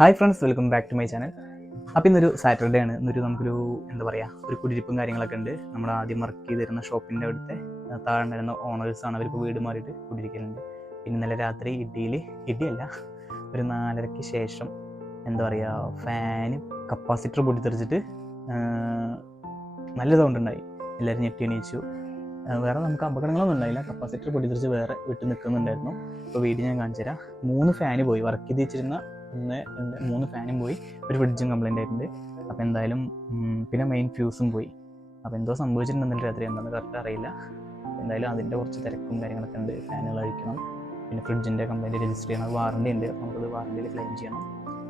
Hi friends, welcome back to my channel. അപ്പോൾ ഇന്നൊരു Saturday ആണ്. നമുക്കൊരു എന്താ പറയുക, ഒരു കുടിയിരിപ്പും കാര്യങ്ങളൊക്കെ ഉണ്ട്. നമ്മൾ ആദ്യം വർക്ക് ചെയ്തിരുന്ന ഷോപ്പിൻ്റെ അവിടുത്തെ താഴെ ഉണ്ടായിരുന്ന ഓണേഴ്സാണ്. അവർക്ക് വീട് മാറിയിട്ട് കുടിയിരിക്കലുണ്ട്. പിന്നെ ഇന്നലെ രാത്രി ഇടിയല്ല, ഒരു 4:30-ക്ക് ശേഷം എന്താ പറയുക, ഫാന് കപ്പാസിറ്റർ പൊട്ടിത്തെറിച്ചിട്ട് നല്ല സൗണ്ട് ഉണ്ടായി. എല്ലാവരും ഞെട്ടി എണീച്ചു. വേറെ നമുക്ക് അപകടങ്ങളൊന്നും ഉണ്ടായില്ല. കപ്പാസിറ്റർ പൊട്ടിത്തെറിച്ച് വേറെ വിട്ട് നിൽക്കുന്നുണ്ടായിരുന്നു. അപ്പോൾ വീഡിയോ ഞാൻ കാണിച്ചു തരാം. 3 ഫാന് പോയി. വർക്ക് ചെയ്ത് വെച്ചിരുന്ന 3 ഫാനും പോയി. ഒരു ഫ്രിഡ്ജും കംപ്ലൈൻ്റ് ആയിട്ടുണ്ട്. അപ്പോൾ എന്തായാലും പിന്നെ മെയിൻ ഫ്യൂസും പോയി. അപ്പോൾ എന്തോ സംഭവിച്ചിട്ടുണ്ടെന്നല്ല രാത്രി, എന്താണെന്ന് കറക്റ്റ് അറിയില്ല. എന്തായാലും അതിൻ്റെ കുറച്ച് തിരക്കും കാര്യങ്ങളൊക്കെ ഉണ്ട്. ഫാനുകൾ അഴിക്കണം, പിന്നെ ഫ്രിഡ്ജിൻ്റെ കംപ്ലൈൻറ്റ് രജിസ്റ്റർ ചെയ്യണം. വാറണ്ടി ഉണ്ട്, അപ്പോൾ നമുക്കത് വാറണ്ടിയിൽ ക്ലെയിം ചെയ്യണം.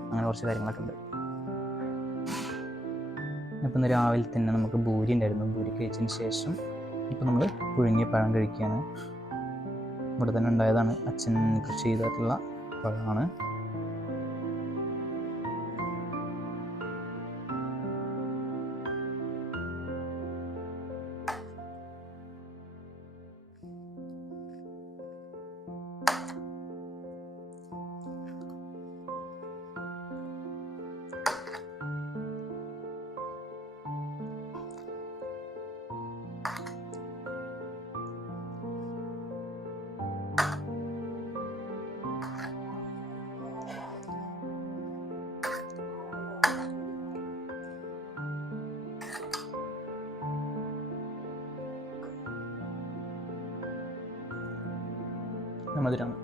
അങ്ങനെ കുറച്ച് കാര്യങ്ങളൊക്കെ ഉണ്ട്. അപ്പം ഇന്ന് രാവിലെ തന്നെ നമുക്ക് പൂരി ഉണ്ടായിരുന്നു. പൂരി കഴിച്ചതിന് ശേഷം ഇപ്പം നമ്മൾ പുഴുങ്ങിയ പഴം കഴിക്കുകയാണ്. ഇവിടെ തന്നെ ഉണ്ടായതാണ്, അച്ഛൻ കൃഷി ചെയ്തിട്ടുള്ള പഴമാണ്. മധുരമാണ്.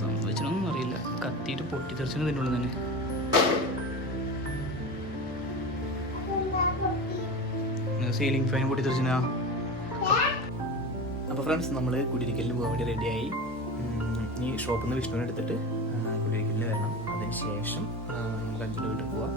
സംഭവിച്ചൊന്നും അറിയില്ല. കത്തിയിട്ട് പൊട്ടിത്തെറിച്ചത് ഇതിനുള്ളിൽ തന്നെ. സീലിംഗ് ഫാൻ പൊട്ടിത്തെറിച്ചാ. അപ്പോൾ ഫ്രണ്ട്സ്, നമ്മൾ കുടിയിരിക്കലിന് പോകാൻ വേണ്ടി റെഡിയായി. ഈ ഷോപ്പിൽ നിന്ന് വിഷ്ണുവിനെ എടുത്തിട്ട് കുടിയിരിക്കലിന് വരണം. അതിന് ശേഷം നമുക്ക് അഞ്ചിൻ്റെ വീട്ടിൽ പോവാം.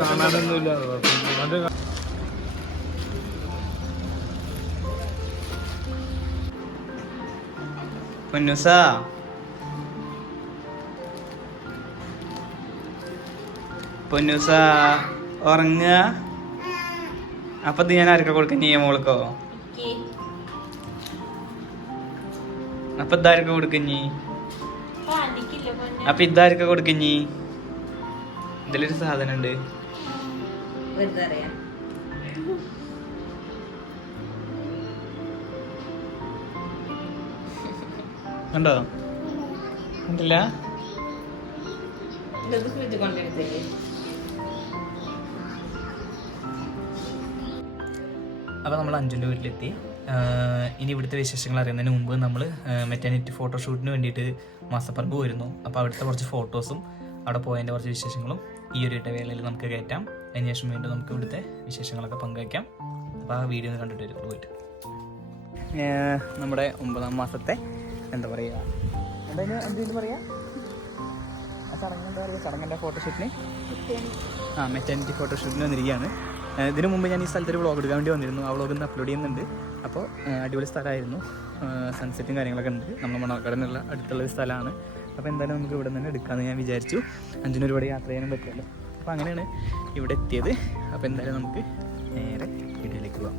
കാണാനൊന്നുമില്ല. പൊന്നുസാ, പൊന്നുസാ ഉറങ്ങുക. അപ്പൊ ഇത് ഞാൻ ആർക്കാ കൊടുക്ക? നീ മോൾക്കോ? അപ്പൊ ഇതാർക്കാ കൊടുക്കഞ്ഞി? അപ്പൊ ഇതാർക്കാ കൊടുക്കഞ്ഞി? ഇതിലൊരു സാധനം ഉണ്ട്. കണ്ടോ? കണ്ടില്ല? അപ്പോൾ നമ്മൾ അഞ്ജുൻ്റെ വീട്ടിലെത്തി. ഇനി ഇവിടുത്തെ വിശേഷങ്ങൾ അറിയുന്നതിന് മുമ്പ് നമ്മൾ മെറ്റേണിറ്റി ഫോട്ടോഷൂട്ടിന് വേണ്ടിയിട്ട് മാസപ്പറമ്പ് വരുന്നു. അപ്പോൾ അവിടുത്തെ കുറച്ച് ഫോട്ടോസും അവിടെ പോയതിൻ്റെ കുറച്ച് വിശേഷങ്ങളും ഈ ഒരു ഇടവേളയിൽ നമുക്ക് കയറ്റാം. അതിനുശേഷം വീണ്ടും നമുക്ക് ഇവിടുത്തെ വിശേഷങ്ങളൊക്കെ പങ്കുവയ്ക്കാം. അപ്പോൾ ആ വീഡിയോ ഒന്ന് കണ്ടിട്ട് വരും പോയിട്ട്. നമ്മുടെ 9ാം മാസത്തെ എന്താ പറയുക, എന്തായാലും പറയുക, ആ ചടങ്ങ് എന്താ പറയുക, ചടങ്ങിൻ്റെ ഫോട്ടോഷൂട്ടിന് മെറ്റേണിറ്റി ഫോട്ടോഷൂട്ടിന് വന്നിരിക്കുകയാണ്. ഇതിനു മുമ്പ് ഞാൻ ഈ സ്ഥലത്തൊരു വ്ളോഗ് എടുക്കാൻ വേണ്ടി വന്നിരുന്നു. ആ വ്ളോഗ് ഇന്ന് അപ്ലോഡ് ചെയ്യുന്നുണ്ട്. അപ്പോൾ അടിപൊളി സ്ഥലമായിരുന്നു. സൺസെറ്റും കാര്യങ്ങളൊക്കെ ഉണ്ട്. നമ്മൾ മണക്കാടിനുള്ള അടുത്തുള്ളൊരു സ്ഥലമാണ്. അപ്പോൾ എന്തായാലും നമുക്ക് ഇവിടെ നിന്ന് എടുക്കാമെന്ന് ഞാൻ വിചാരിച്ചു. അഞ്ചിന് ഒരുപാട് യാത്ര ചെയ്യാനും പറ്റുമല്ലോ. അപ്പോൾ അങ്ങനെയാണ് ഇവിടെ എത്തിയത്. അപ്പോൾ എന്തായാലും നമുക്ക് നേരെ വീട്ടിലേക്ക് പോകാം.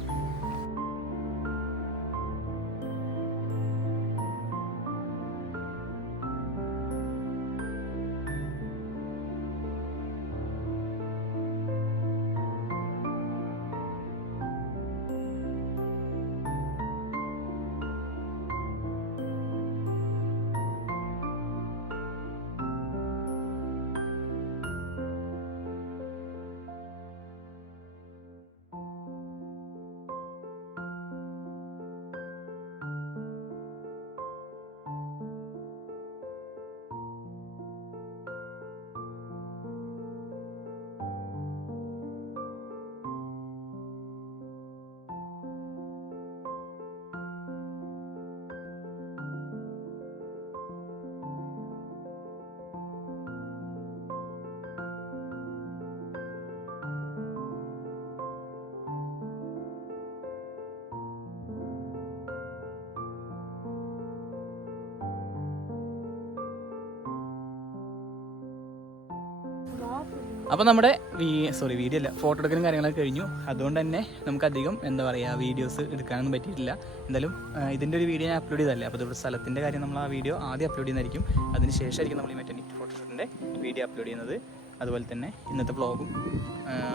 അപ്പോൾ നമ്മുടെ വീഡിയോ അല്ല, ഫോട്ടോ എടുക്കലും കാര്യങ്ങളൊക്കെ കഴിഞ്ഞു. അതുകൊണ്ട് തന്നെ നമുക്കധികം എന്താ പറയുക വീഡിയോസ് എടുക്കാനൊന്നും പറ്റിയിട്ടില്ല. എന്തായാലും ഇതിൻ്റെ ഒരു വീഡിയോ ഞാൻ അപ്ലോഡ് ചെയ്തല്ലേ. അപ്പോൾ ഇവിടെ സ്ഥലത്തിൻ്റെ കാര്യം നമ്മൾ ആ വീഡിയോ ആദ്യം അപ്ലോഡ് ചെയ്യുന്നതായിരിക്കും. അതിന് ശേഷമായിരിക്കും നമ്മൾ ഈ മെറ്റർനിറ്റി ഫോട്ടോഷൂട്ടിൻ്റെ വീഡിയോ അപ്ലോഡ് ചെയ്യുന്നത്. അതുപോലെ തന്നെ ഇന്നത്തെ വ്ളോഗും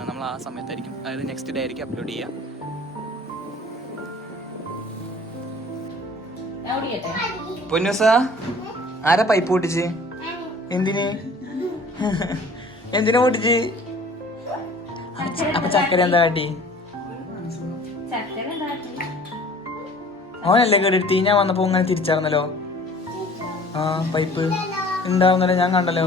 നമ്മൾ ആ സമയത്തായിരിക്കും, അതായത് നെക്സ്റ്റ് ഡേ ആയിരിക്കും അപ്ലോഡ് ചെയ്യുക. പൊന്നൂസ ആരാ പൈപ്പ് പൊട്ടിച്ച്? എന്തിനാ പൊട്ടിച്ച്? അപ്പൊ ചക്കര എന്താ കാട്ടി? ഓനല്ലേ കേടെടുത്തി? ഞാൻ വന്നപ്പോ ഇങ്ങനെ തിരിച്ചറിഞ്ഞല്ലോ. ആ പൈപ്പ് ഉണ്ടാവുന്നല്ലോ, ഞാൻ കണ്ടല്ലോ.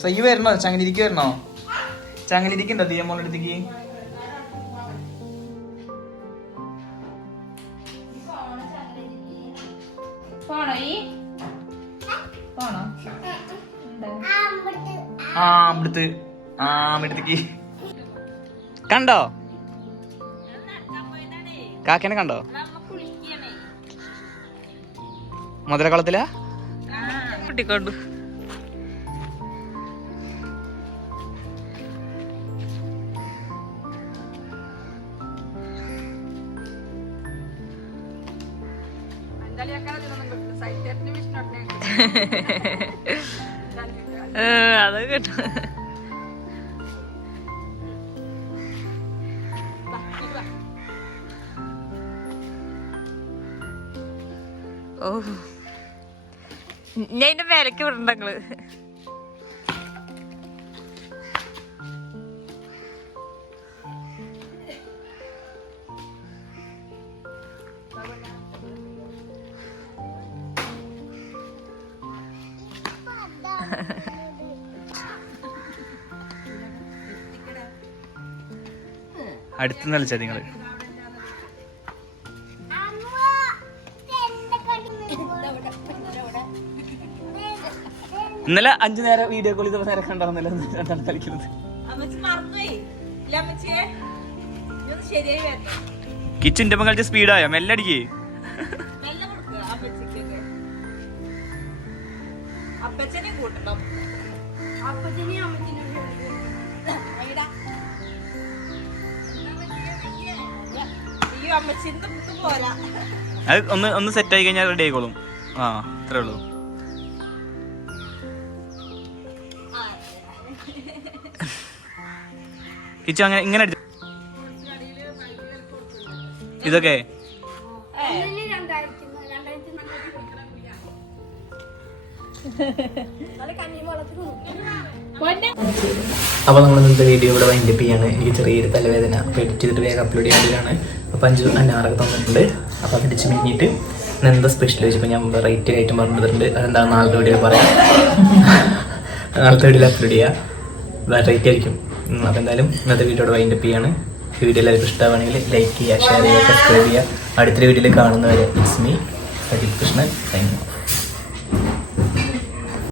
സൈ വരണോ? ചങ്ങലിരിക്ക് വരണോ? ചങ്ങലിരിക്കുണ്ടോ ദിയ മോളുടെ അടുത്തേക്ക്? അവിടത്തേക്ക് കണ്ടോ? കാക്കനെ കണ്ടോ? മുതലക്കുളത്തിലാ കുട്ടിക്കൊണ്ടു. അത് കേട്ടോ. ഓ ഞാൻ ഇതിന്റെ മേലേക്ക് വിടണ്ടങ്ങള്. അടുത്ത് കളിച്ചാ നിങ്ങള്. ഇന്നലെ 5 നേരം വീഡിയോ കോൾ ചെയ്തപ്പോ നേരം കണ്ടാവുന്നല്ലോ എന്താണ് കളിക്കുന്നത്. കിച്ചന്റെ ഒപ്പം കളിച്ച സ്പീഡായോ? മെല്ലെ അടിക്കേ. അത് ഒന്ന് സെറ്റ് ആയി കഴിഞ്ഞാൽ റെഡി ആയിക്കോളും. ആ അത്രേ ഉള്ളൂ. കിച്ചു അങ്ങനെ ഇങ്ങനെ ഇതൊക്കെ അപ്പോൾ നമ്മൾ ഇന്നത്തെ വീഡിയോ ഇവിടെ വൈൻഡപ്പ് ചെയ്യാണ്. എനിക്ക് ചെറിയൊരു തലവേദന, അപ്പോൾ എഡിറ്റ് ചെയ്തിട്ട് വേഗം അപ്ലോഡ് ചെയ്യാനാണ്. അപ്പോൾ 5 അനാറൊക്കെ തന്നിട്ടുണ്ട്. അപ്പോൾ അത് അടിച്ച് മേഞ്ഞിട്ട് എന്താ സ്പെഷ്യൽ ചോദിച്ചപ്പോൾ ഞാൻ വെറൈറ്റി ആയിട്ട് പറഞ്ഞിട്ടുണ്ട്. അതെന്താണ് നാളത്തെ വീഡിയോ പറയാം. നാളത്തെ വീഡിയോയിൽ അപ്ലോഡ് ചെയ്യുക, വെറൈറ്റി ആയിരിക്കും. അപ്പോൾ എന്തായാലും ഇന്നത്തെ വീഡിയോയുടെ വൈൻഡപ്പ് ചെയ്യാണ്. വീഡിയോ എല്ലാവർക്കും ഇഷ്ടമാണെങ്കിൽ ലൈക്ക് ചെയ്യുക, ഷെയർ ചെയ്യുക, സബ്സ്ക്രൈബ് ചെയ്യുക. അടുത്തൊരു വീഡിയോയിൽ കാണുന്നവരെ it's me Sajith Krishnan. Thank you.